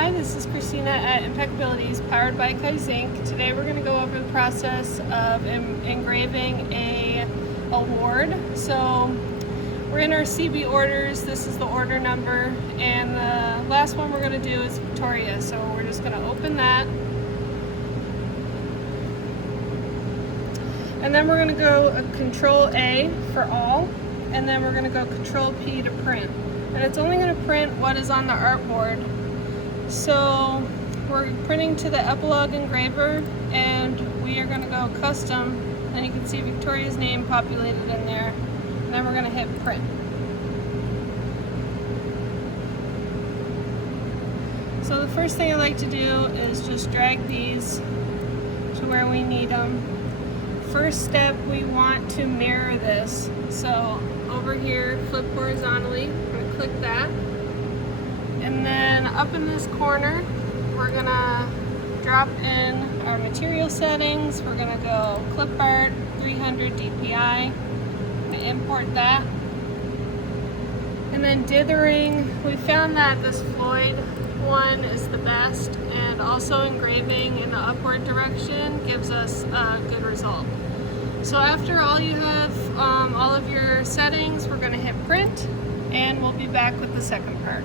Hi, this is Christina at Impeccabilities, powered by Kaizink. Today we're going to go over the process of engraving a award. So we're in our CB orders. This is the order number, and the last one we're going to do is Victoria. So we're just going to open that. And then we're going to go Control A for all, and then we're going to go Control P to print. And it's only going to print what is on the artboard. So we're printing to the Epilog engraver, and we are going to go custom, and you can see Victoria's name populated in there, and then we're going to hit print. So the first thing I like to do is just drag these to where we need them. First step, we want to mirror this. So over here, flip horizontally, I'm going to click that. And then up in this corner, we're gonna drop in our material settings. We're gonna go clip art 300 DPI. I'm gonna import that. And then dithering, we found that this Floyd one is the best, and also engraving in the upward direction gives us a good result. So after all you have all of your settings, we're gonna hit print, and we'll be back with the second part.